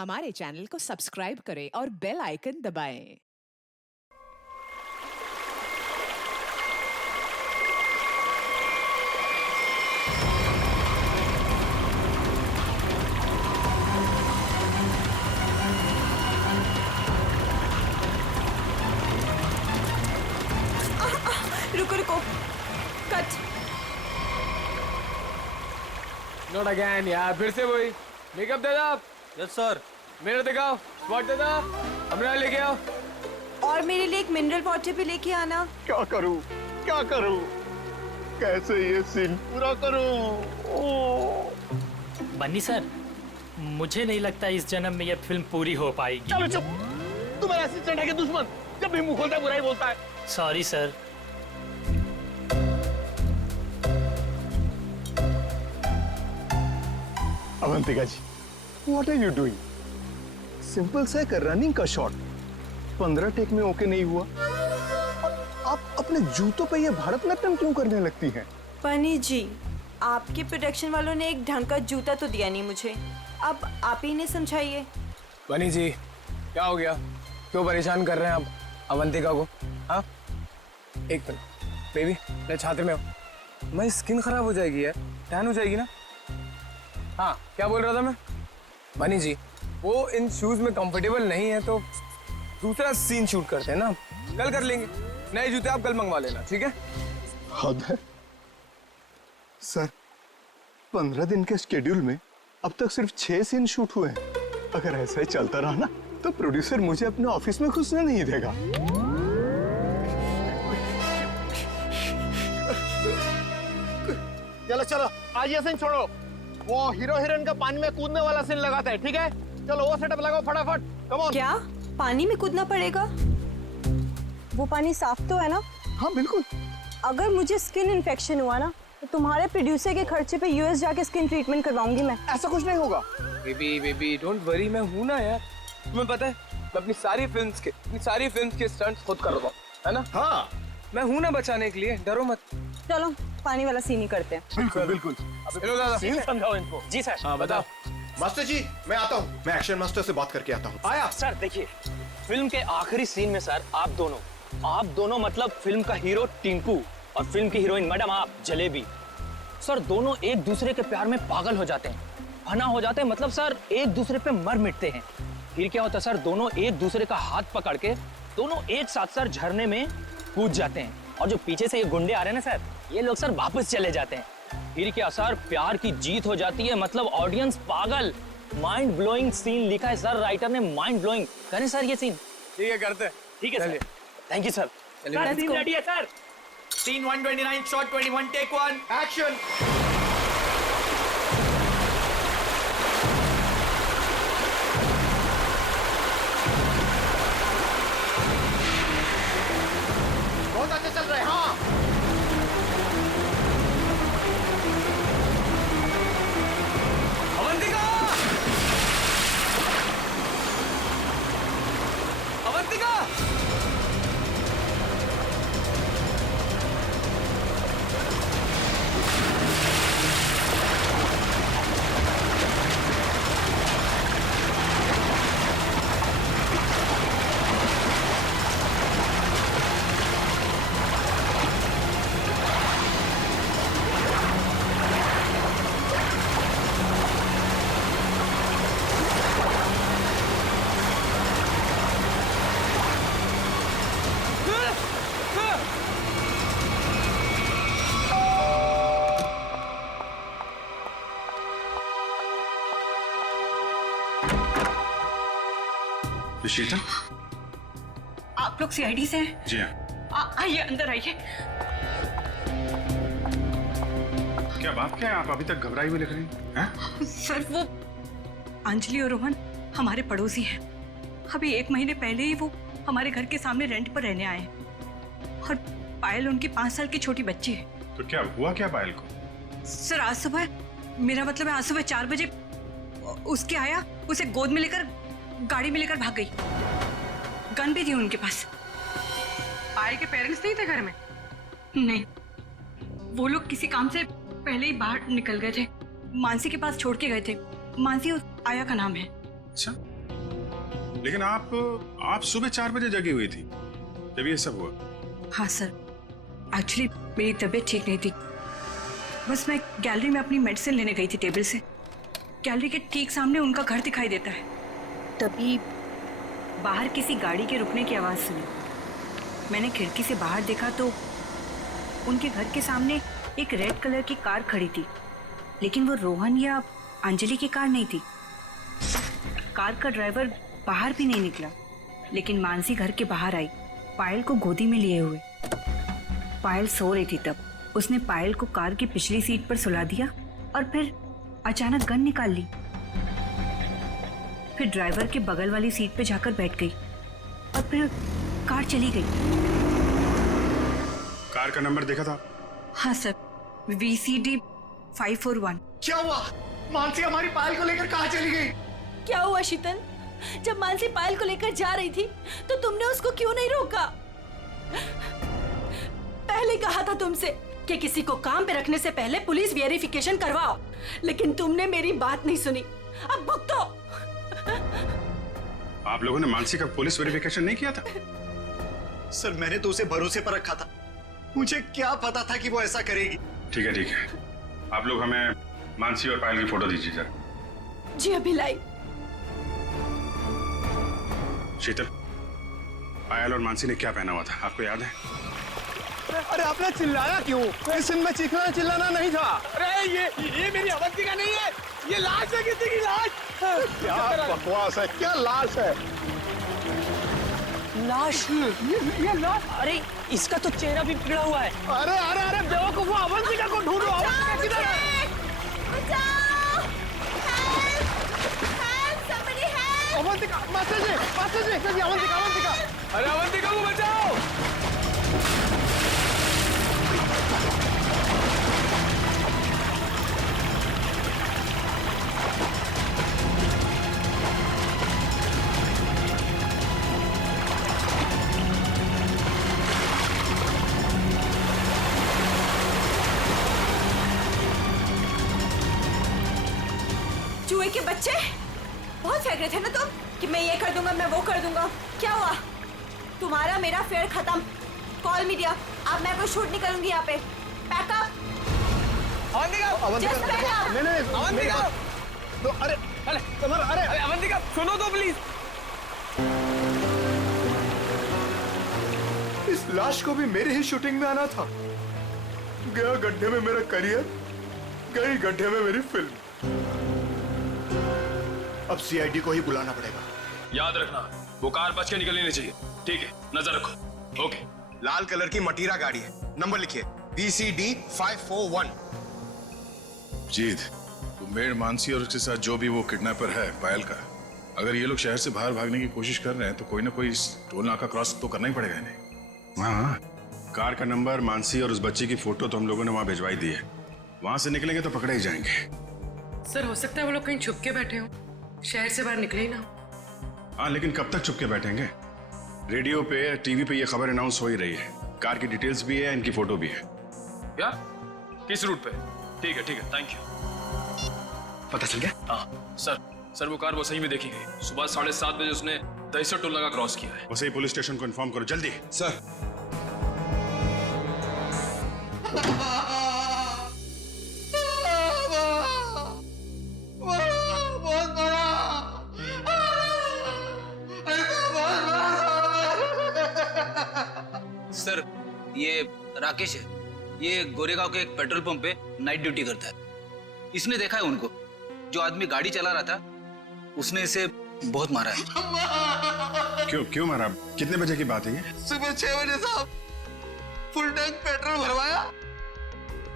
हमारे चैनल को सब्सक्राइब करें और बेल आइकन दबाएं। रुको रुको, कट। नॉट अगेन यार, फिर से वही। मेकअप दे दो। Yes sir. मिरर दिखाओ, स्पॉट दे दो, हमरा लेके आओ। और मेरे लिए एक मिनरल वाटर भी लेके आना। क्या करूं, क्या करूं, कैसे ये सीन पूरा करूं? बन्नी सर, मुझे नहीं लगता इस जन्म में यह फिल्म पूरी हो पाएगी। चलो चुप, तुम्हारा असिस्टेंट है कि दुश्मन? जब भी मुंह खोलता है बुराई बोलता है। Sorry sir. Avantika ji, what are you doing? Simple सा एक रनिंग का शॉट 15 टेक में ओके नहीं हुआ। आप अपने जूतों पे ये भारतनाट्यम क्यों करने लगती हैं? बनी जी, आपके प्रोडक्शन वालों ने एक ढंग का जूता तो दिया नहीं मुझे, अब आप ही ने समझाइए। बनी जी, क्या हो गया? क्यों परेशान कर रहे हैं आप अवंतिका को? हाँ, एक मिनट बेबी, मैं छात्र में हूँ। मेरी स्किन खराब हो जाएगी यार, टैन हो जाएगी ना। हाँ, क्या बोल रहा था मैं? बनी जी, वो इन शूज में कंफर्टेबल नहीं है तो दूसरा सीन शूट करते हैं ना, कल कर लेंगे। नए जूते आप कल मंगवा लेना, ठीक है? हद है सर, 15 दिन के शेड्यूल में अब तक सिर्फ 6 सीन शूट हुए हैं। अगर ऐसा ही चलता रहा ना तो प्रोड्यूसर मुझे अपने ऑफिस में घुसने नहीं देगा। चलो चलो, आज ये सीन छोड़ो, वो हीरो हीरोइन का पानी में कूदने वाला सीन लगाते हैं, ठीक है? चलो वो सेटअप लगाओ फटाफट, कम ऑन। क्या पानी में कूदना पड़ेगा? वो पानी साफ तो है ना? हाँ बिल्कुल। अगर मुझे स्किन इन्फेक्शन हुआ ना तो तुम्हारे प्रोड्यूसर के खर्चे पे यूएस जाके स्किन ट्रीटमेंट करवाऊंगी मैं। ऐसा कुछ नहीं होगा। बेबी डोंट वरी, मैं हूं ना यार। तुम्हें पता है, मैं अपनी सारी फिल्म्स के स्टंट्स खुद कर रहा हूं, है ना? हाँ मैं हूं ना बचाने के लिए, डरो मत। चलो पानी वाला सीन ही करते हैं। बिल्कुल बिल्कुल। हेलो दादा, सीन समझाओ इनको। जी सर। हाँ बताओ। मास्टर जी, मैं आता हूँ, मैं एक्शन मास्टर से बात करके आता हूँ। आया सर देखिए, फिल्म के आखिरी सीन में सर आप दोनों मतलब फिल्म का हीरो टिंकू और फिल्म की हीरोइन मैडम आप जलेबी, सर दोनों एक दूसरे के प्यार में पागल हो जाते हैं, फना हो जाते हैं, मतलब सर एक दूसरे पे मर मिटते हैं। फिर क्या होता है सर, दोनों एक दूसरे का हाथ पकड़ के दोनों एक साथ सर झरने में कूद जाते हैं, और जो पीछे से ये गुंडे आ रहे हैं ना सर, ये लोग सर वापस चले जाते हैं। फिर क्या सर, प्यार की जीत हो जाती है, मतलब ऑडियंस पागल। माइंड ब्लोइंग सीन लिखा है सर, राइटर ने माइंड ब्लोइंग। करें सर ये सीन? ठीक है, करते हैं। ठीक है सर, थैंक यू सर। चलिए। सीन रेडी है sir. Scene 129 shot 21 take 1 action. बहुत अच्छे चल रहे हैं। हाँ अवंतिका! अवंतिका! विशेषा, आप लोग सीआईडी से हैं? जी हाँ। आइए अंदर आइए। क्या बात क्या है, आप अभी तक घबराई हुई लग रही हैं? सर वो अंजलि और रोहन हमारे पड़ोसी हैं। अभी 1 महीने पहले ही वो हमारे घर के सामने रेंट पर रहने आए हैं, और पायल उनकी 5 साल की छोटी बच्ची है। तो क्या हुआ क्या पायल को? सर आज सुबह, मेरा मतलब है आज सुबह 4 बजे उसके आया, उसे गोद में लेकर गाड़ी में लेकर भाग गई। गन भी थी उनके पास। पायल के पेरेंट्स नहीं थे घर में? नहीं, वो लोग किसी काम से पहले ही बाहर निकल गए थे, मानसी के पास छोड़ के गए थे। मानसी उस आया का नाम है। अच्छा, लेकिन आप सुबह 4 बजे जगी हुई थी जब ये सब हुआ। हाँ सर, एक्चुअली मेरी तबीयत ठीक नहीं थी। बस मैं गैलरी में अपनी मेडिसिन लेने गई थी टेबल से। गैलरी के ठीक सामने उनका घर दिखाई देता है। तभी बाहर किसी गाड़ी के रुकने की आवाज़ सुनी। मैंने खिड़की से बाहर देखा तो उनके घर के सामने एक रेड कलर की कार खड़ी थी, लेकिन वो रोहन या अंजलि की कार नहीं थी। कार का ड्राइवर बाहर भी नहीं निकला, लेकिन मानसी घर के बाहर आई, पायल को गोदी में लिए हुए। पायल सो रही थी तब उसने पायल को कार की पिछली सीट पर सुला दिया और फिर अचानक गन निकाल ली। फिर ड्राइवर के बगल वाली सीट पे जाकर बैठ गई और फिर कार चली गई। कार का नंबर देखा था? हाँ सर, VCD 541। क्या हुआ? मानसी हमारी पायल को लेकर कहाँ चली गई? क्या हुआ शीतल? जब मानसी पायल को लेकर जा रही थी तो तुमने उसको क्यों नहीं रोका? पहले कहा था तुमसे कि किसी को काम पे रखने से पहले पुलिस वेरिफिकेशन करवाओ, लेकिन तुमने मेरी बात नहीं सुनी। अब भुगतो। आप लोगों ने मानसी का पुलिस वेरिफिकेशन नहीं किया था? सर मैंने तो उसे भरोसे पर रखा था, मुझे क्या पता था कि वो ऐसा करेगी। ठीक है आप लोग हमें मानसी और पायल की फोटो दीजिए जरा। जी अभी लाई। शीतल, पायल और मानसी ने क्या पहना हुआ था आपको याद है? अरे आपने चिल्लाया क्यों? इस सीन में चीखना चिल्लाना नहीं था। अरे ये मेरी अवंतिका नहीं है, ये लाश है, किसी की लाश। क्या बकवास है, क्या लाश है? लाश? ये लाश? अरे इसका तो चेहरा भी बिगड़ा हुआ है। अरे बेवकूफ, अवंतिका को ढूंढो। अवंतिका किधर है? अवंतिका, मास्टर जी, अवंतिका। अरे अवंतिका को बचाओ। चूहे के बच्चे, बहुत फेंक रहे थे ना तुम कि मैं ये कर दूंगा, मैं वो कर दूंगा। क्या हुआ? तुम्हारा मेरा फेयर खत्म। कॉल मीडिया, अब मैं कोई शूट नहीं करूंगी यहाँ पे। पैकअप। अवंतिका, अरे अवंतिका सुनो तो प्लीज। इस लाश को भी मेरी ही शूटिंग में आना था। गया गड्ढे में मेरा करियर, गई गड्ढे में मेरी फिल्म। अब CID को ही बुलाना पड़ेगा। याद रखना वो कार बच के निकलनी नहीं चाहिए। ठीक है, नजर रखो। ओके। लाल कलर की मटीरा गाड़ी है, नंबर लिखिए VCD 541। जीत, मेड मानसी और उसके साथ जो भी वो किडनैपर है पायल का, अगर ये लोग शहर से बाहर भागने की कोशिश कर रहे हैं तो कोई ना कोई टोल नाका क्रॉस तो करना ही पड़ेगा इन्हें। हाँ, कार का नंबर, मानसी और उस बच्ची की फोटो तो हम लोगों ने वहां भिजवाई दी है। वहां से निकलेंगे तो पकड़े ही जाएंगे। सर हो सकता है वो लोग कहीं छुप के बैठे हो, शहर से बाहर निकले ही ना। हाँ, लेकिन कब तक चुप के बैठेंगे? रेडियो पे, TV पे ये खबर अनाउंस हो ही रही है। कार की डिटेल्स भी है, इनकी फोटो भी है। क्या? किस रूट पे? ठीक है, थैंक यू। पता चल गया? हाँ सर वो कार वो सही में देखी गई। सुबह 7:30 बजे उसने दहिसर टोल नाका क्रॉस किया है। वैसे ही पुलिस स्टेशन को इन्फॉर्म करो जल्दी। सर। सर ये राकेश है, ये गोरेगांव के एक पेट्रोल पंप पे नाइट ड्यूटी करता है। इसने देखा है उनको, जो आदमी गाड़ी चला रहा था उसने इसे बहुत मारा है। क्यों मारा? कितने बजे की बात है ये? सुबह 6 बजे साहब। फुल टैंक पेट्रोल भरवाया,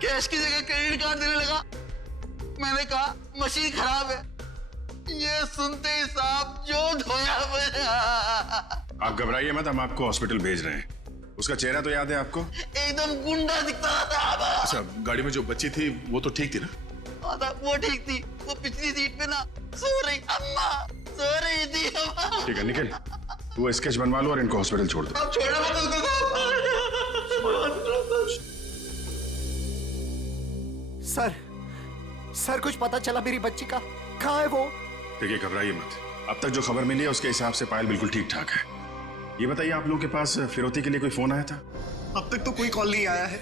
कैश की जगह क्रेडिट कार्ड देने लगा। मैंने कहा मशीन खराब है। ये सुनते ही साहब जो धोया मेरा। आप घबराइए मत, हम आपको हॉस्पिटल भेज रहे हैं। उसका चेहरा तो याद है आपको? एकदम गुंडा दिखता था। अच्छा, गाड़ी में जो बच्ची थी वो तो ठीक थी ना? वो ठीक थी, वो पिछली सीट पे ना सो रही, अम्मा सो रही थी। ठीक है निखिल, वो स्केच बनवा लो और इनको हॉस्पिटल छोड़ दो। सर कुछ पता चला मेरी बच्ची का? कहाँ है वो? देखिए घबराइए मत, अब तक जो खबर मिली है उसके हिसाब से पायल बिल्कुल ठीक ठाक है। ये बताइए आप लोगों के पास फिरौती के लिए कोई फोन आया था? अब तक तो कोई कॉल नहीं आया है।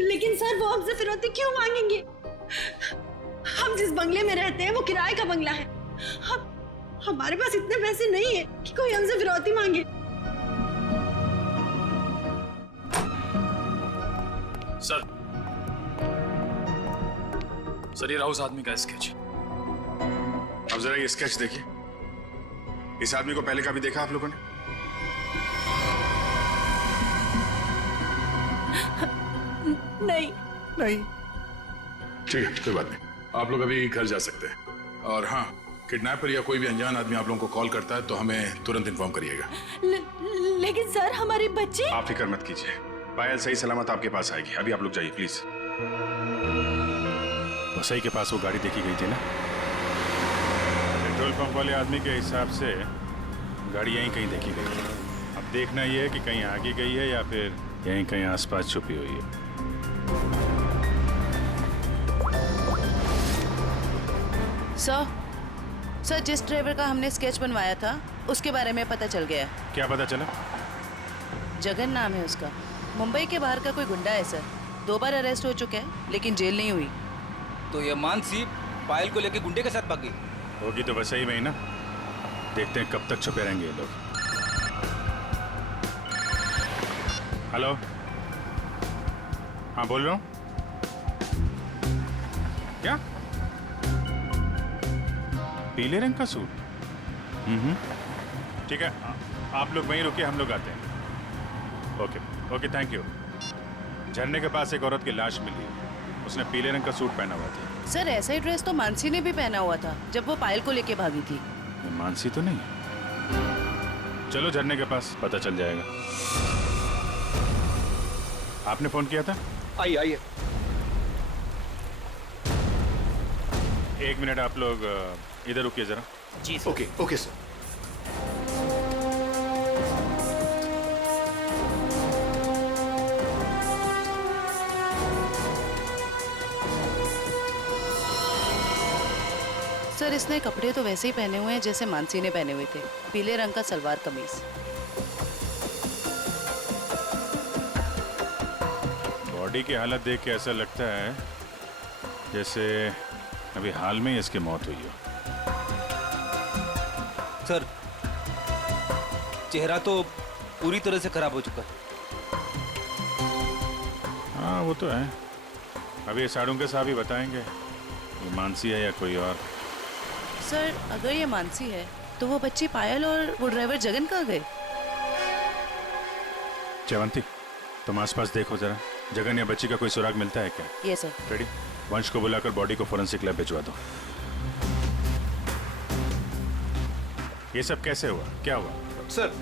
लेकिन सर वो हमसे फिरौती क्यों मांगेंगे? हम जिस बंगले में रहते हैं वो किराए का बंगला है। हमारे पास इतने पैसे नहीं है कि कोई हमसे फिरौती मांगे। सर ये रहा उस आदमी का स्केच। अब जरा ये स्केच देखिए, इस आदमी को पहले कभी देखा आप लोगों ने? नहीं नहीं। ठीक है, कोई बात नहीं, आप लोग अभी घर जा सकते हैं। और हाँ, किडनैपर या कोई भी अनजान आदमी आप लोगों को कॉल करता है तो हमें तुरंत इन्फॉर्म करिएगा। लेकिन सर हमारे बच्चे। आप फिक्र मत कीजिए, पायल सही सलामत आपके पास आएगी। अभी आप लोग जाइए प्लीज। वसई के पास वो गाड़ी देखी गई थी ना? पेट्रोल पंप वाले आदमी के हिसाब से गाड़ी यहीं कहीं देखी गई है। अब देखना ये है कि कहीं आगे गई है या फिर यहीं कहीं आसपास छुपी हुई है। सर जिस ड्राइवर का हमने स्केच बनवाया था उसके बारे में पता चल गया। क्या पता चला? जगन नाम है उसका, मुंबई के बाहर का कोई गुंडा है सर। 2 बार अरेस्ट हो चुका है लेकिन जेल नहीं हुई। तो ये मानसी पायल को लेके गुंडे के साथ भागी होगी तो वसई में ही ना। देखते हैं कब तक छुपे रहेंगे ये लोग। हेलो, हाँ बोल रहा हूँ। क्या? पीले रंग का सूट? ठीक है, आप लोग वहीं रुकिए, हम लोग आते हैं। Okay okay, thank you. झरने के पास एक औरत की लाश मिली है, उसने पीले रंग का सूट पहना हुआ था। सर ऐसा ही ड्रेस तो मानसी ने भी पहना हुआ था जब वो पायल को लेके भागी थी। ये मानसी तो नहीं? चलो झरने के पास, पता चल जाएगा। आपने फोन किया था? आइए आइए। 1 मिनट, आप लोग इधर रुकिए जरा। जी ओके ओके सर। सर इसने कपड़े तो वैसे ही पहने हुए हैं जैसे मानसी ने पहने हुए थे, पीले रंग का सलवार कमीज। बॉडी की हालत देख के ऐसा लगता है जैसे अभी हाल में ही इसकी मौत हुई हो। सर चेहरा तो पूरी तरह से खराब हो चुका है। हाँ वो तो है, अभी ये साड़ू के साहब ही बताएंगे ये मानसी है या कोई और। सर अगर ये मानसी है तो वो बच्ची पायल और वो ड्राइवर जगन कहाँ गए? जयवंती तुम आसपास देखो जरा, जगन या बच्ची का कोई सुराग मिलता है क्या? ये सर। रेडी, वंश को बुलाकर बॉडी को फोरेंसिक लैब भिजवा दो। ये सब कैसे हुआ, क्या हुआ? सर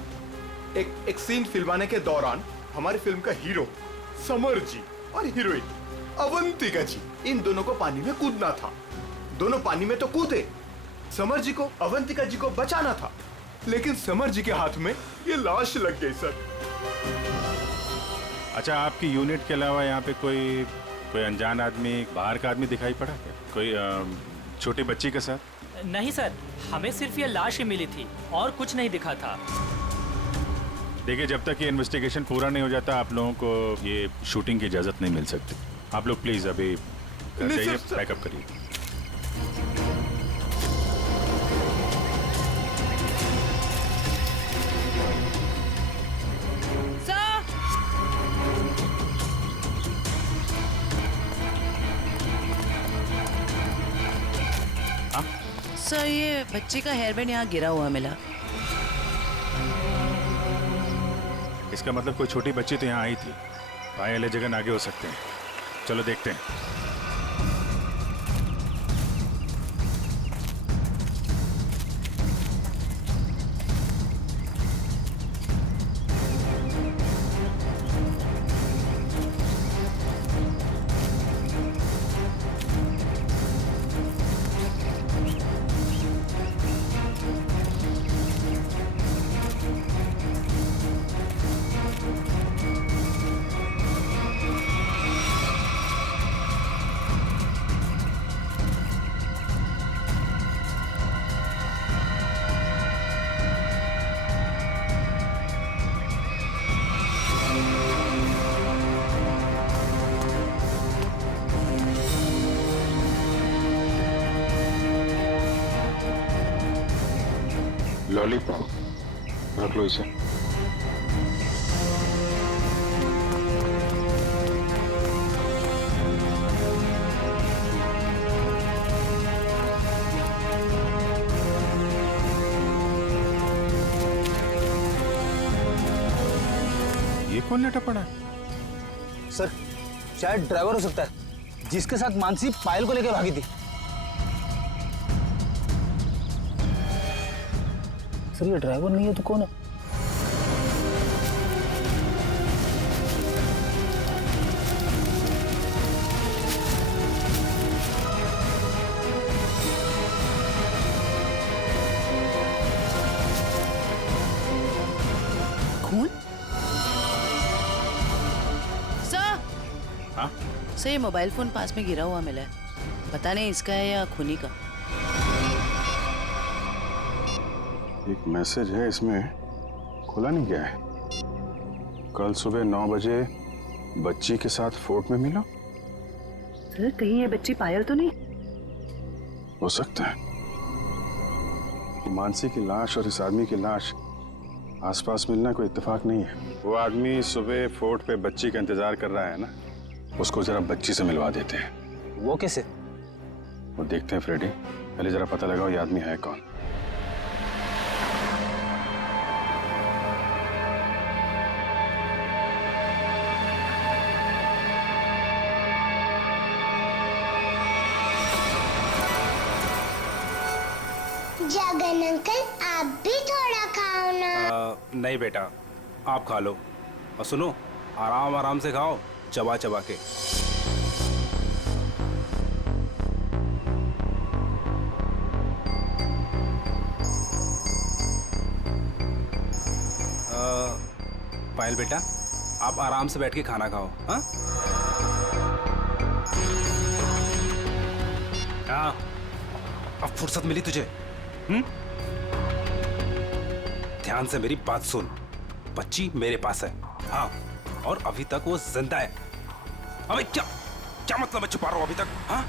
एक सीन फिल्माने के दौरान हमारी फिल्म का हीरो समर जी और हीरोइन अवंतिका जी, इन दोनों को पानी में कूदना था। दोनों पानी में तो कूदे, समर जी को अवंतिका जी को बचाना था, लेकिन समर जी के हाथ में ये लाश लग गई सर। अच्छा, आपकी यूनिट के अलावा यहाँ पे कोई अनजान आदमी, बाहर का आदमी दिखाई पड़ा क्या? कोई छोटी बच्ची के साथ? नहीं सर, हमें सिर्फ ये लाश ही मिली थी और कुछ नहीं दिखा था। देखिए जब तक ये इन्वेस्टिगेशन पूरा नहीं हो जाता आप लोगों को ये शूटिंग की इजाजत नहीं मिल सकती। आप लोग प्लीज अभी घर जाइए, पैकअप करिए। सर ये बच्ची का हेयर बैंड यहाँ गिरा हुआ मिला। इसका मतलब कोई छोटी बच्ची तो यहाँ आई थी। पायल या जगन आगे हो सकते हैं, चलो देखते हैं। लॉलीपॉप रख लो इसे। ये कौन लेटा पड़ा है? सर शायद ड्राइवर हो सकता है, जिसके साथ मानसी पायल को लेकर भागी थी। सर ये ड्राइवर नहीं है तो कौन है? खून? सर हाँ? सर ये मोबाइल फोन पास में गिरा हुआ मिला है, पता नहीं इसका है या खूनी का। एक मैसेज है इसमें, खुला नहीं गया है। कल सुबह 9 बजे बच्ची के साथ फोर्ट में मिला। सर कहीं ये बच्ची पायल तो नहीं? हो सकता है। मानसी की लाश और इस आदमी की लाश आसपास मिलना कोई इत्तेफाक नहीं है। वो आदमी सुबह फोर्ट पे बच्ची का इंतजार कर रहा है ना, उसको जरा बच्ची से मिलवा देते हैं। वो कैसे? वो देखते हैं फ्रेडी, पहले जरा पता लगाओ ये आदमी है कौन। जगन अंकल आप भी थोड़ा खाओ ना। नहीं बेटा, आप खा लो और सुनो, आराम आराम से खाओ, चबा चबा के। पायल बेटा, आप आराम से बैठ के खाना खाओ। हाँ हाँ, अब फुर्सत मिली तुझे? ध्यान से मेरी बात सुन, बच्ची मेरे पास है। हाँ, और अभी तक वो जिंदा है। अबे क्या क्या मतलब है छुपा रहा हूं अभी तक? हाँ,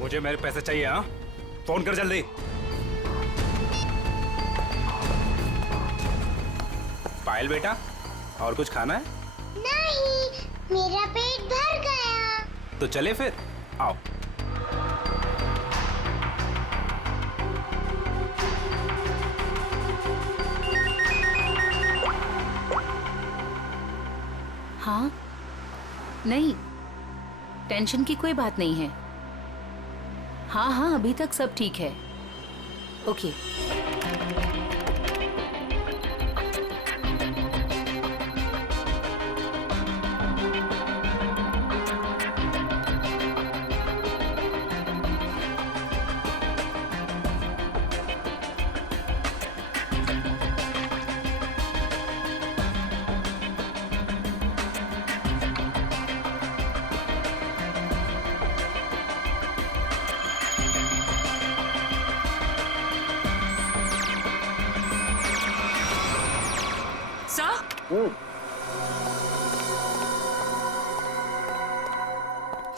मुझे मेरे पैसे चाहिए। हाँ, फोन कर जल्दी। पायल बेटा, और कुछ खाना है? नहीं, मेरा पेट भर गया। तो चले फिर, आओ। हाँ, नहीं, टेंशन की कोई बात नहीं है। हाँ हाँ, अभी तक सब ठीक है। ओके।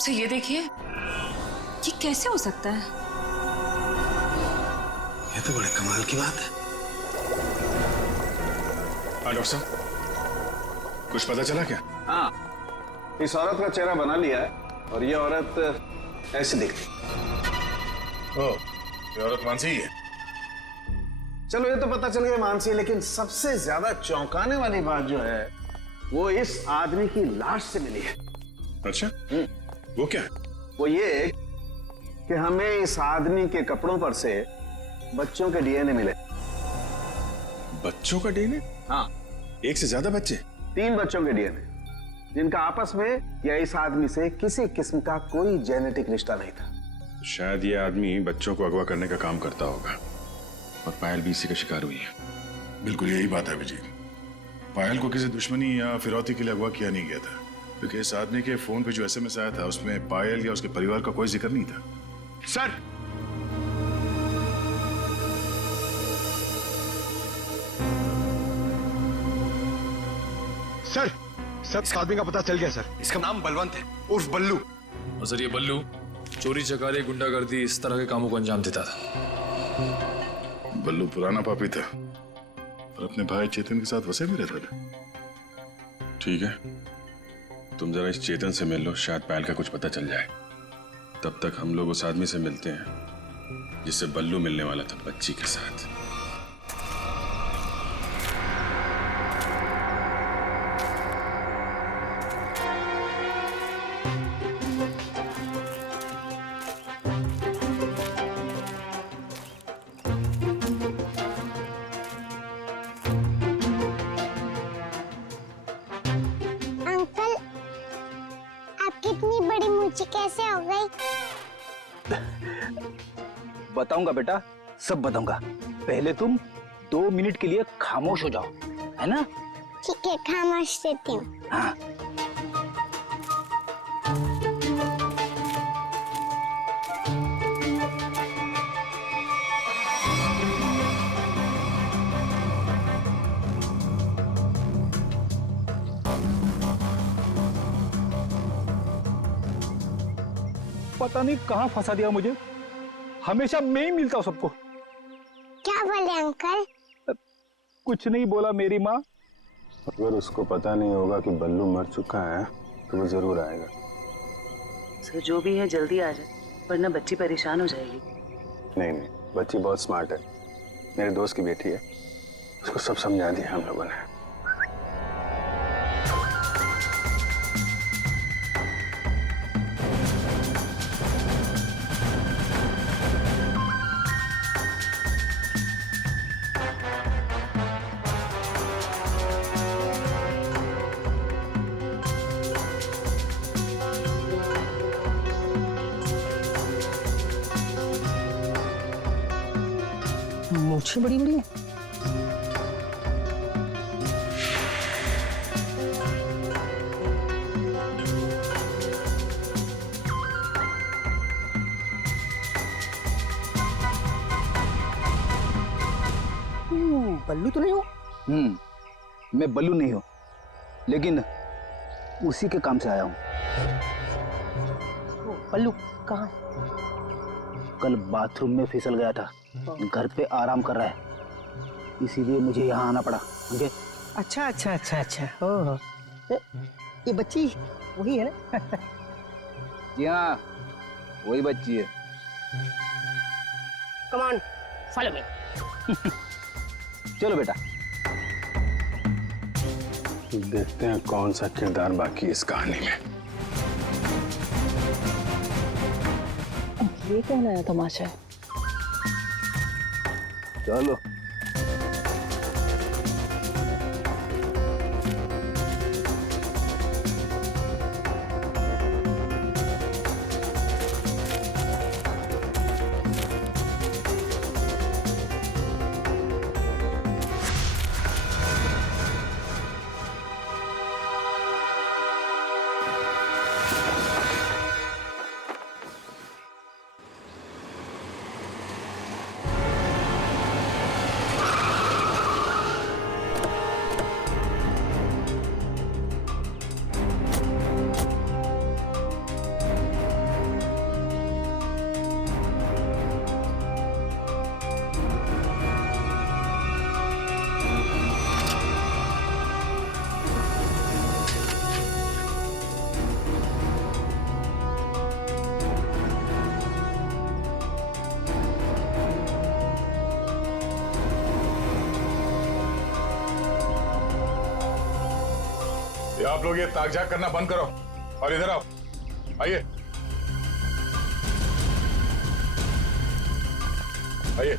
सर ये देखिए, ये कैसे हो सकता है? ये तो बड़े कमाल की बात है। हाँ डॉक्टर साहब, कुछ पता चला क्या? हाँ, इस औरत का चेहरा बना लिया है और ये औरत ऐसे दिखती। ओह, ये औरत मानसी ही है। चलो ये तो पता चल गया मानसी, लेकिन सबसे ज्यादा चौंकाने वाली बात जो है वो इस आदमी की लाश से मिली है। अच्छा, वो क्या? वो ये कि हमें इस आदमी के कपड़ों पर से बच्चों के डीएनए मिले। बच्चों का डीएनए? हाँ, एक से ज्यादा बच्चे? 3 बच्चों के डीएनए, जिनका आपस में या इस आदमी से किसी किस्म का कोई जेनेटिक रिश्ता नहीं था। शायद ये आदमी बच्चों को अगवा करने का काम करता होगा और पायल भी इसी का शिकार हुई है। बिल्कुल यही बात है अभिजीत। पायल को किसी दुश्मनी या फिरौती के लिए अगवा किया नहीं गया था, क्योंकि इस आदमी के फोन पे जो एसएमएस आया था उसमें पायल या उसके परिवार का कोई जिक्र नहीं था। सर, सर, इस आदमी का पता चल गया सर। इसका नाम बलवंत है, उर्फ बल्लू। और सर ये बल्लू चोरी चकारी गुंडागर्दी इस तरह के कामों को अंजाम देता था। बल्लू पुराना पापी था और अपने भाई चेतन के साथ वैसे भी रहता था। ठीक है, तुम जरा इस चेतन से मिल लो, शायद पायल का कुछ पता चल जाए। तब तक हम लोग उस आदमी से मिलते हैं जिससे बल्लू मिलने वाला था बच्ची के साथ। अंकल, आपकी इतनी बड़ी मूंछें कैसे हो गई? बताऊंगा बेटा, सब बताऊंगा। पहले तुम 2 मिनट के लिए खामोश हो जाओ, है ना? ठीक है, खामोश रहती हूँ। हाँ। पता नहीं कहाँ फंसा दिया मुझे, हमेशा मैं ही मिलता हूँ सबको। क्या बोले अंकल? कुछ नहीं बोला मेरी माँ। अगर उसको पता नहीं होगा कि बल्लू मर चुका है तो वो जरूर आएगा। सर जो भी है जल्दी आ जाए, वरना बच्ची परेशान हो जाएगी। नहीं नहीं, बच्ची बहुत स्मार्ट है, मेरे दोस्त की बेटी है, उसको सब समझा दिया हम लोगों ने। मूछें बड़ी बड़ी है। बल्लू तो नहीं हो? मैं बल्लू नहीं हूँ, लेकिन उसी के काम से आया हूँ। बल्लू कहाँ? कल बाथरूम में फिसल गया था, घर पे आराम कर रहा है, इसीलिए मुझे यहाँ आना पड़ा। समझे? अच्छा अच्छा अच्छा अच्छा। ओह, ये बच्ची वही है ना? जी हाँ, वही बच्ची है। Come on, follow me. चलो बेटा। देखते हैं कौन सा किरदार बाकी इस कहानी में। ये क्या नया तमाशा है? चलो। ये आप लोग ये ताक झाक करना बंद करो और इधर आओ। आइए आइए।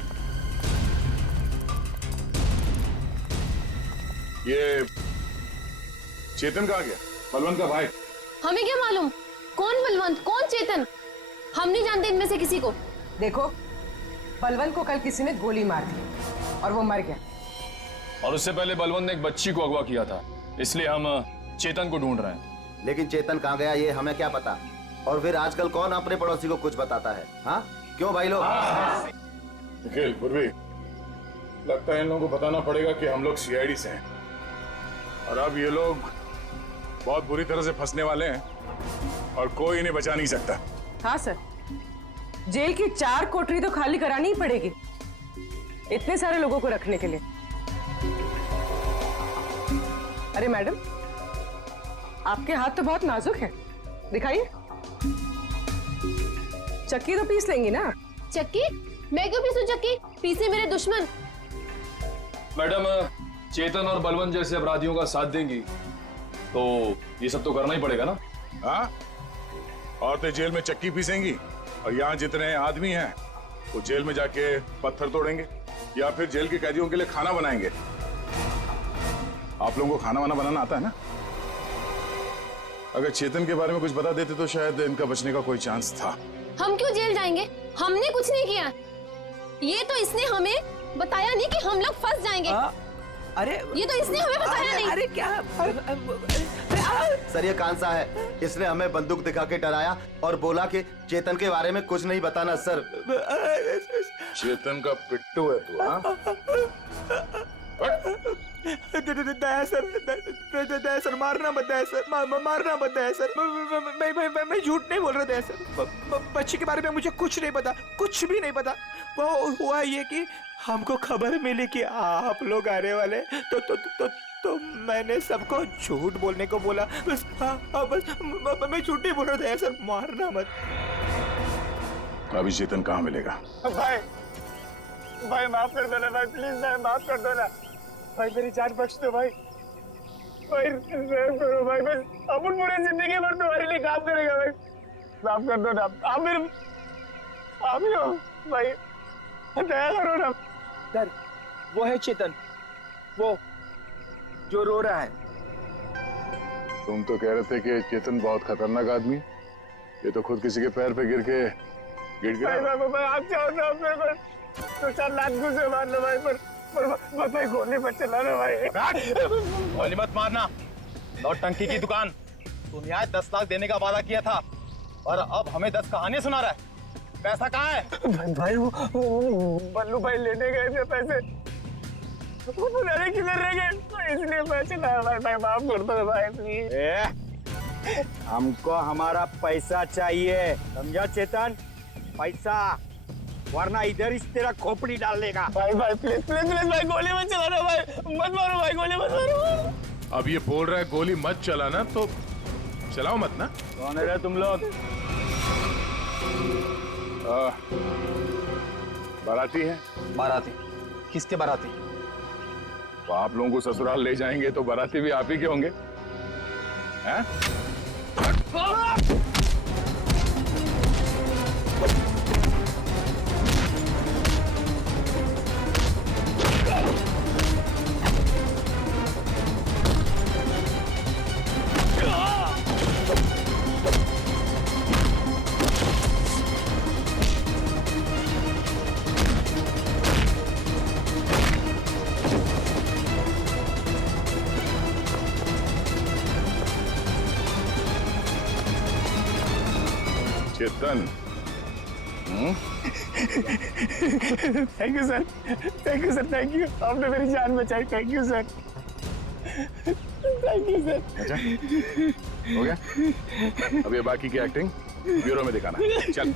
ये चेतन कहाँ गया? बलवंत का भाई। हमें क्या मालूम कौन बलवंत कौन चेतन, हम नहीं जानते इनमें से किसी को। देखो, बलवंत को कल किसी ने गोली मार दी और वो मर गया। और उससे पहले बलवंत ने एक बच्ची को अगवा किया था, इसलिए हम चेतन को ढूंढ रहे हैं। लेकिन चेतन कहाँ गया ये हमें क्या पता। और फिर आजकल कौन अपने पड़ोसी को कुछ बताता है? हाँ क्यों भाई लोग? निखिल, पूर्वी, लगता है इन लोगों को बताना पड़ेगा कि हम लोग सीआईडी से हैं और अब ये लोग बहुत बुरी तरह से फंसने वाले हैं और कोई इन्हें बचा नहीं सकता। हाँ सर, जेल की 4 कोठरी तो खाली करानी ही पड़ेगी। इतने सारे लोगों को रखने के लिए। अरे मैडम, आपके हाथ तो बहुत नाजुक है, दिखाइए। चक्की तो पीस लेंगी ना? चक्की? मैं क्यों पीसूं चक्की? पीसे मेरे दुश्मन। मैडम, चेतन और बलवंत जैसे अपराधियों का साथ देंगी तो ये सब तो करना ही पड़ेगा ना। हाँ, औरतें जेल में चक्की पीसेंगी और यहाँ जितने आदमी हैं वो जेल में जाके पत्थर तोड़ेंगे या फिर जेल के कैदियों के लिए खाना बनाएंगे। आप लोगों को खाना वाना बनाना आता है ना? अगर चेतन के बारे में कुछ बता देते तो शायद इनका बचने का कोई चांस था। हम क्यों जेल जाएंगे? हमने कुछ नहीं किया। ये तो इसने हमें बताया नहीं कि हम लोग फंस जाएंगे। अरे ये तो इसने हमें बताया नहीं। अरे क्या? सर ये कांसा है, इसने हमें बंदूक दिखा के डराया और बोला कि चेतन के बारे में कुछ नहीं बताना। सर चेतन का पिट्टू है तू? हाँ, दया सर, दया सर, मारना मत दया सर, मारना मत दया सर। मैं झूठ नहीं बोल रहा दया सर। बच्ची के बारे में मुझे कुछ नहीं पता, कुछ भी नहीं पता। वो हुआ ये कि हमको खबर मिली कि आप लोग आने वाले, तो मैंने सबको झूठ बोलने को बोला। बस बस मैं झूठ नहीं बोल रहा दया सर, मारना मत। अभी चेतन कहाँ मिलेगा? भाई माफ कर दो ना भाई, प्लीज भाई माफ कर दो ना भाई, मेरी जान बख्श दो भाई। भाई करो भाई, बस अपन पूरी जिंदगी भर तुम्हारे लिए काम करेगा भाई। माफ कर दो ना, आप मेरे आप ही हो भाई, दया करो ना। सर वो है चेतन, वो जो रो रहा है। तुम तो कह रहे थे कि चेतन बहुत खतरनाक आदमी, ये तो खुद किसी के पैर पे गिर के गिर गया। भाई आप चाहो तो आप मेरे को 2-4 लाख गुस्से मार लो भाई, पर भाई गोली मत चलाना भाई। गोली मत मारना, नौटंकी की दुकान। तुम यहाँ 10 लाख देने का वादा किया था और अब हमें 10 कहानियां सुना रहा है। पैसा कहाँ है? भाई वो बल्लू भाई लेने गए थे पैसे, वो पता नहीं किधर रह गए, तो इसलिए मैं चला। भाई माफ कर दो भाई प्लीज। हमको हमारा पैसा चाहिए, समझा चेतन? पैसा, वरना इधर इस तेरा खोपड़ी डाल देगा। भाई प्लीज भाई गोली मत चलाना भाई, मत मारो भाई, गोली मत मारो। अब ये बोल रहा है गोली मत चलाना, तो चलाओ मत ना। कौन है तुम लोग? बाराती है। बाराती? किसके बाराती? तो आप लोगों को ससुराल ले जाएंगे तो बाराती भी आप ही के होंगे, हैं? Chetan, thank you sir, thank you sir, thank you. आपने मेरी जान बचाई, thank you sir, thank you sir. अच्छा हो गया, अब ये बाकी की एक्टिंग ब्यूरो में दिखाना। चल।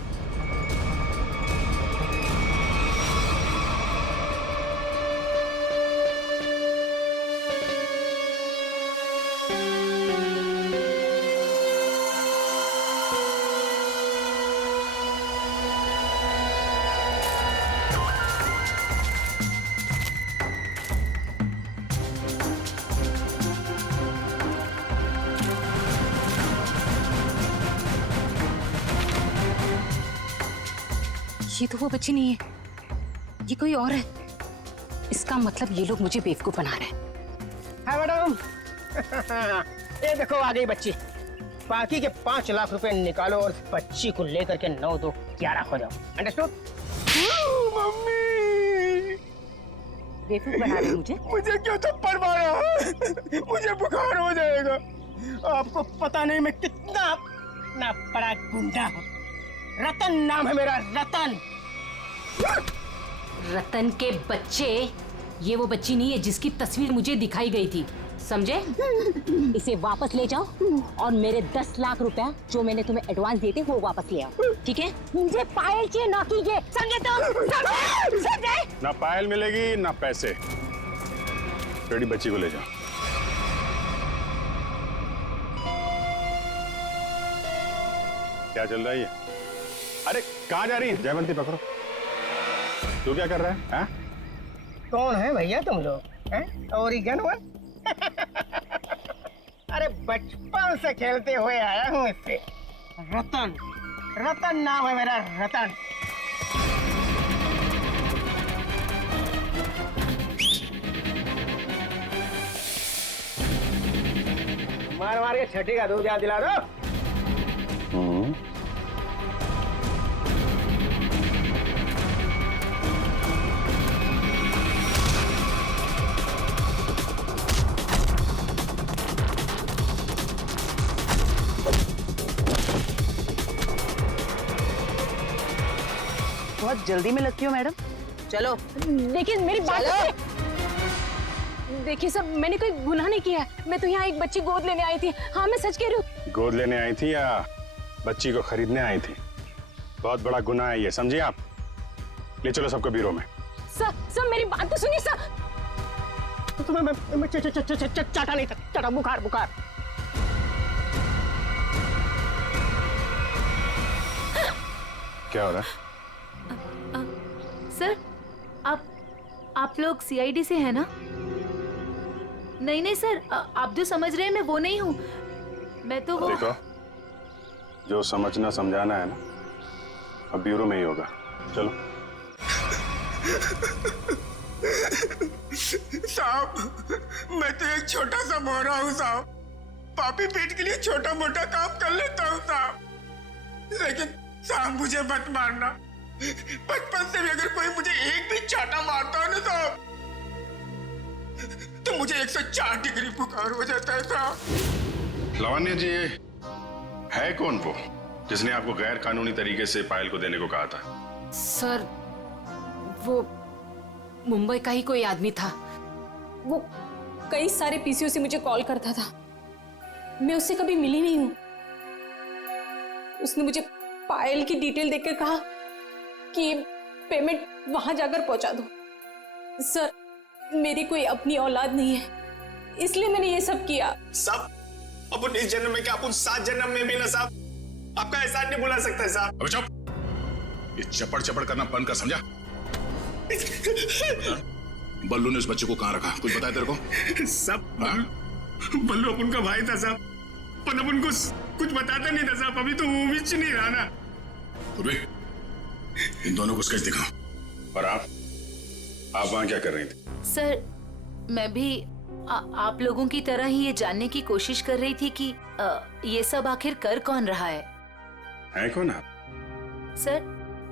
ये तो वो बच्ची नहीं है, ये कोई और है। इसका मतलब ये लोग मुझे बेवकूफ बना रहे हैं। हाँ मैडम, ये देखो आ गई बच्ची। बाकी के 5 लाख रुपए निकालो और बच्ची को लेकर के 9 2 11 हो जाओ। अंडरस्टूड? मम्मी बेवकूफ बना रहे मुझे। मुझे क्यों थप्पड़ मारा? मुझे बुखार हो जाएगा। आपको पता नहीं मैं कितना बड़ा गुंडा हूँ। रतन नाम है मेरा, रतन। रतन के बच्चे, ये वो बच्ची नहीं है जिसकी तस्वीर मुझे दिखाई गई थी। समझे? इसे वापस ले जाओ और मेरे 10 लाख रुपया जो मैंने तुम्हें एडवांस दिए थे वो वापस ले आओ, ठीक है? मुझे पायल चाहिए, ना की ये, समझे तुम? समझे? ना पायल मिलेगी ना पैसे। बेटी बच्ची को ले जाओ। क्या चल रहा है ये? अरे कहाँ जा रही है? जयवंती पकड़ो। तू क्या कर रहा है? हाँ? कौन है भैया तुम लोग? ओरिगन हुआ? अरे बचपन से खेलते हुए आया हूँ इससे। रतन, रतन नाम है मेरा, रतन। मार मार के छठी का दूध याद दिला दो। बहुत जल्दी में लगती हो मैडम, चलो। देखिए मेरी बात, देखिए सर, मैंने कोई गुनाह नहीं किया है। मैं तो यहाँ एक बच्ची गोद लेने आई थी। हाँ, मैं सच कह रही हूँ। गोद लेने आई थी या बच्ची को खरीदने आई थी? बहुत बड़ा गुनाह है ये, समझिए आप। ले चलो सबको ब्यूरो में। सर मेरी बात तो सुनिए सर। चाटा नहीं था, चाटा, बुखार बुखार। क्या हो रहा है? सर, आप लोग सीआईडी से हैं ना? नहीं नहीं सर, आप जो समझ रहे हैं मैं वो नहीं हूँ। मैं तो वो... देखो, जो समझना समझाना है ना, अब ब्यूरो में ही होगा। चलो। साहब, मैं तो एक छोटा सा मोहरा हूँ साहब। पापी पेट के लिए छोटा मोटा काम कर लेता हूँ साहब, लेकिन साहब मुझे मत मारना। बचपन से भी अगर कोई मुझे एक भी चाटा मारता है ना साहब, तो मुझे 104 डिग्री बुखार हो जाता है साहब। लावण्य जी, है कौन वो जिसने आपको गैर कानूनी तरीके से पायल को देने को कहा था? सर, वो मुंबई का ही कोई आदमी था। वो कई सारे पीसीओ से मुझे कॉल करता था। मैं उससे कभी मिली नहीं हूँ। उसने मुझे पायल की डिटेल देकर कहा कि पेमेंट वहां जाकर पहुंचा दो। सर, मेरी कोई अपनी औलाद नहीं है, इसलिए मैंने ये सब किया। साहब, अपन इस जन्म में क्या, अपन 7 जन्म में भी ना साहब आपका एहसान नहीं भुला सकता साहब। अबे चुप, ये चपड़ चपड़ करना बंद कर, समझा? बल्लू ने उस बच्चे को कहाँ रखा, कुछ बताया तेरे को? सब बल्लू अपन का भाई था साहब, पर अपन को कुछ बताता नहीं था साहब। अभी तो वो भी नहीं रहा ना। इन दोनों को स्केच दिखाओ। और आप वहां क्या कर रही थी? सर, मैं भी आप लोगों की तरह ही ये जानने की कोशिश कर रही थी कि ये सब आखिर कर कौन रहा है कौन आप? सर,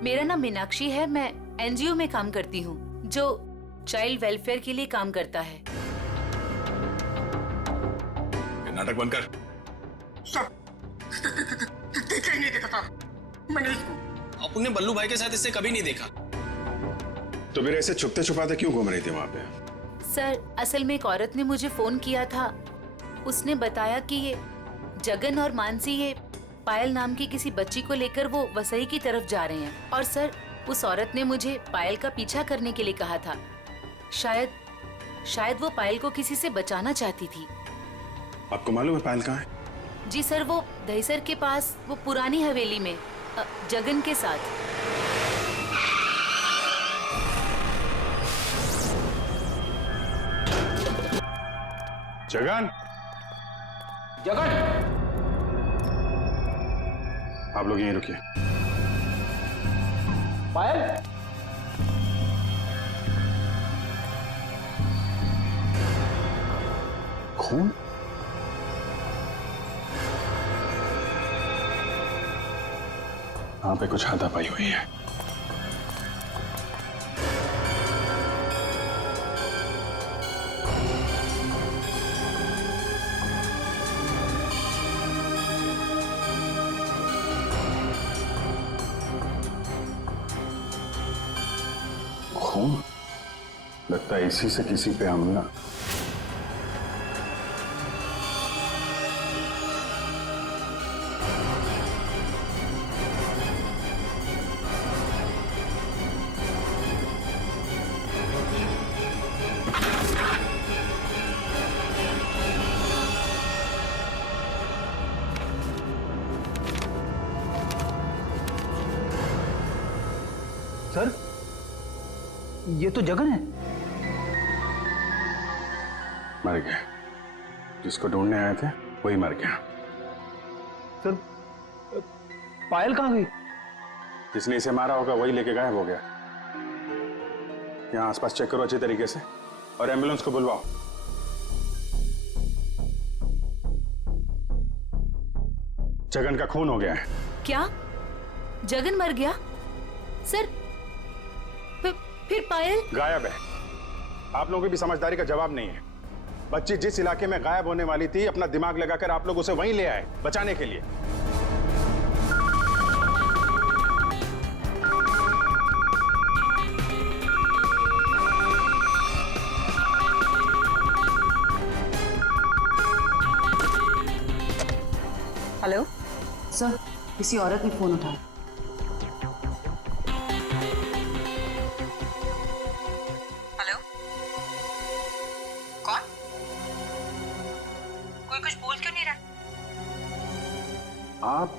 मेरा नाम मीनाक्षी है। मैं एनजीओ में काम करती हूँ जो चाइल्ड वेलफेयर के लिए काम करता है। नाटक बंद कर। सब देखा ही नहीं देखा था मैंने इसको। अपने बल्लू भाई के साथ इससे कभी नहीं देखा। तो फिर ऐसे छुपते छुपाते क्यों घूम रही थी वहां पे? सर, असल में एक औरत ने मुझे फोन किया था। उसने बताया कि ये जगन और मानसी ये पायल नाम की किसी बच्ची को लेकर वो वसई की तरफ जा रहे हैं। और सर, उस औरत ने मुझे पायल का पीछा करने के लिए कहा था। शायद वो पायल को किसी से बचाना चाहती थी। आपको मालूम है पायल कहाँ है? जी सर, वो दहीसर के पास वो पुरानी हवेली में जगन के साथ। जगन, जगन, आप लोग यहीं रुकिए। पायल, खून? वहां पे कुछ हाथापाई हुई है। खून? लगता है इसी से किसी पे हमला। ये तो जगन है। मर गया। जिसको ढूंढने आए थे वही मर गया। सर पायल कहाँ गई? जिसने इसे मारा होगा वही लेके गायब हो गया। यहाँ आसपास चेक करो अच्छी तरीके से और एम्बुलेंस को बुलवाओ। जगन का खून हो गया है। क्या जगन मर गया? सर फिर पायल गायब है। आप लोगों की भी समझदारी का जवाब नहीं है। बच्ची जिस इलाके में गायब होने वाली थी, अपना दिमाग लगाकर आप लोग उसे वहीं ले आए बचाने के लिए। हेलो सर, किसी औरत ने फोन उठाया। हेलो, कौन? कोई कुछ बोल क्यों नहीं रहा? आप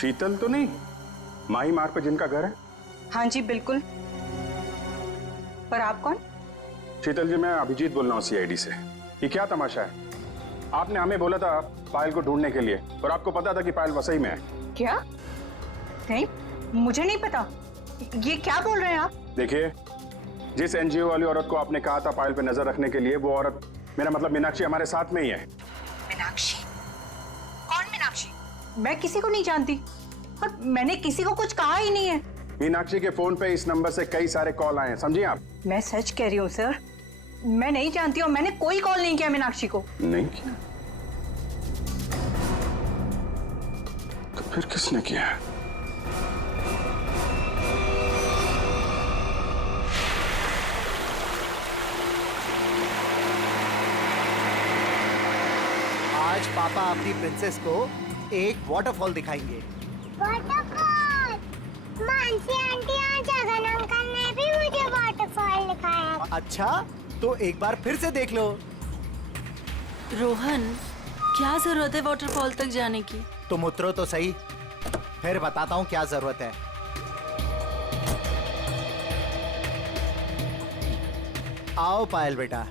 शीतल तो नहीं? माही मार्ग पे जिनका घर है? हाँ जी बिल्कुल। पर आप कौन? शीतल जी, मैं अभिजीत बोल रहा हूँ सीआईडी से। ये क्या तमाशा है? आपने हमें बोला था पायल को ढूंढने के लिए और आपको पता था कि पायल वसई में है। क्या? नहीं, मुझे नहीं पता। ये क्या बोल रहे हैं आप? देखिए, जिस एनजीओ वाली औरत को आपने कहा था पायल पे नजर रखने के लिए, वो औरत, मेरा मतलब मीनाक्षी, हमारे साथ में ही है। मीनाक्षी? कौन मीनाक्षी? मैं किसी को नहीं जानती और मैंने किसी को कुछ कहा ही नहीं है। मीनाक्षी के फोन पे इस नंबर से कई सारे कॉल आए हैं, समझिए आप। मैं सच कह रही हूँ सर, मैं नहीं जानती और मैंने कोई कॉल नहीं किया मीनाक्षी को। नहीं किया? तो फिर किसने किया? आज पापा अपनी प्रिंसेस को एक वाटरफॉल दिखाएंगे। वाटरफॉल? मानसी आंटी और जगन अंकल ने भी मुझे वाटरफॉल दिखाया। अच्छा, तो एक बार फिर से देख लो। रोहन, क्या जरूरत है वाटरफॉल तक जाने की? तुम उतरो तो सही, फिर बताता हूँ क्या जरूरत है। आओ पायल बेटा।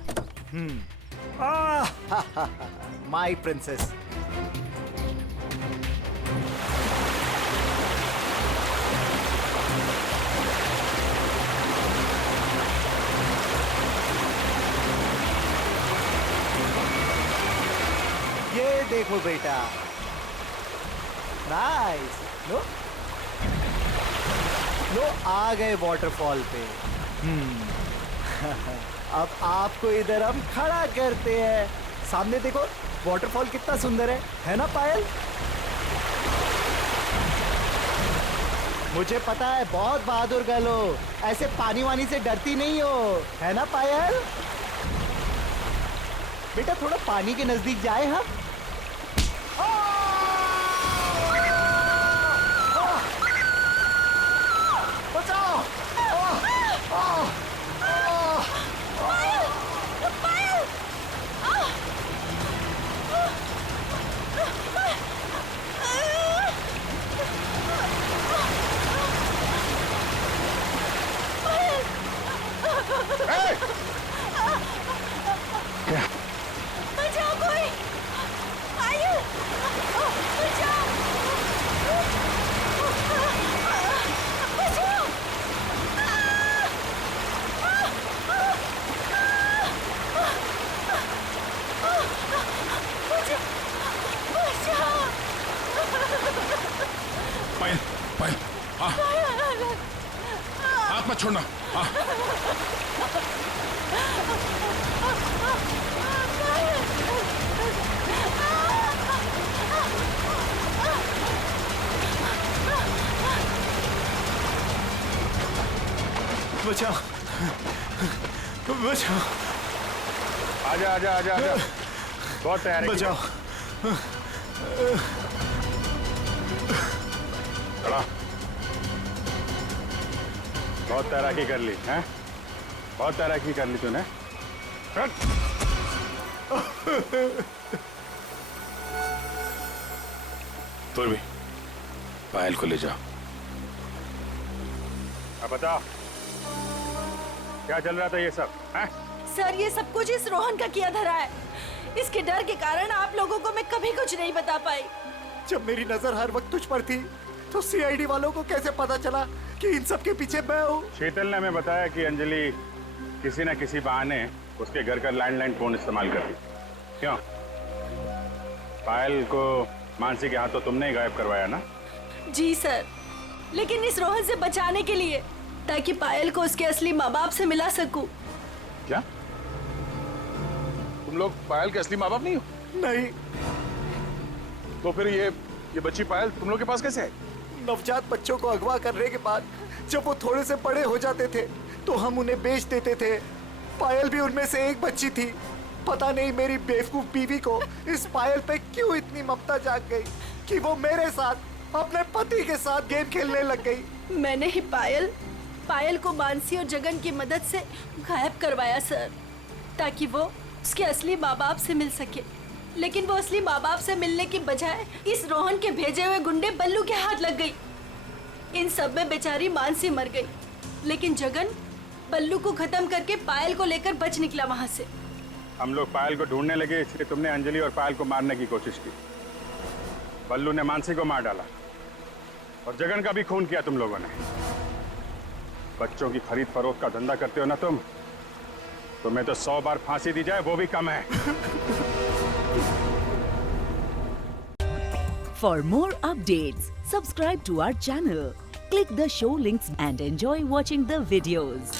My princess. ये देखो बेटा, नाइस। लो लो, आ गए वाटरफॉल पे। अब आपको इधर हम खड़ा करते हैं। सामने देखो, वाटरफॉल कितना सुंदर है ना पायल? मुझे पता है, बहुत बहादुर गर्ल हो, ऐसे पानी वानी से डरती नहीं हो, है ना पायल? बेटा थोड़ा पानी के नजदीक जाए हम। बचाओ! बचाओ कोई! पायल! बचाओ! बचाओ! पायल, पायल, हाँ, हाथ मत छोड़ना। हाँ, बचाओ! बचाओ! आजा आजा आजा आजा। बहुत तैयार है। बचाओ! खड़ा। बहुत तैराकी कर ली हैं? बहुत तैराकी कर ली तूने। तो भी पायल को ले जाओ। अब बता, क्या चल रहा था ये सब हैं? सर ये सब कुछ इस रोहन का किया धरा है। इसके डर के कारण आप लोगों को मैं कभी कुछ नहीं बता पाई। जब मेरी नजर हर वक्त तुझ पर थी तो सीआईडी वालों को कैसे पता चला कि इन सब के पीछे मैं हूँ? शीतल ने हमें बताया कि अंजलि किसी न किसी बहाने उसके घर का लैंडलाइन फोन इस्तेमाल करती। क्यों? पायल को मानसी के हाथों तुमने ही गायब करवाया ना? जी सर, लेकिन इस रोहन से बचाने के लिए, ताकि पायल को उसके असली माँ बाप से मिला सकूं। क्या तुम लोग पायल के असली माँ बाप नहीं हो? नहीं। तो फिर ये बच्ची पायल तुम लोग के पास कैसे आई? नवजात बच्चों को अगवा करने के बाद जब वो थोड़े से बड़े हो जाते थे तो हम उन्हें बेच देते थे। पायल भी उनमें से एक बच्ची थी। पता नहीं मेरी बेवकूफ बीवी को इस पायल पे क्यों इतनी ममता जाग गई कि वो मेरे साथ अपने पति के साथ गेम खेलने लग गई। मैंने ही पायल को मानसी और जगन की मदद से गायब करवाया सर, ताकि वो उसके असली माँ बाप से मिल सके। लेकिन वो असली माँ बाप से मिलने की बजाय इस रोहन के भेजे हुए गुंडे बल्लू के हाथ लग गई। इन सब में बेचारी मानसी मर गई, लेकिन जगन बल्लू को खत्म करके पायल को लेकर बच निकला वहां से। हम लोग पायल को ढूंढने लगे, इसलिए तुमने अंजलि और पायल को मारने की कोशिश की। बल्लू ने मानसी को मार डाला और जगन का भी खून किया तुम लोगों ने। बच्चों की खरीद फरोख्त का धंधा करते हो ना तुम, तुम्हें तो 100 बार फांसी दी जाए वो भी कम है। For more updates, subscribe to our channel, click the show links and enjoy watching the videos.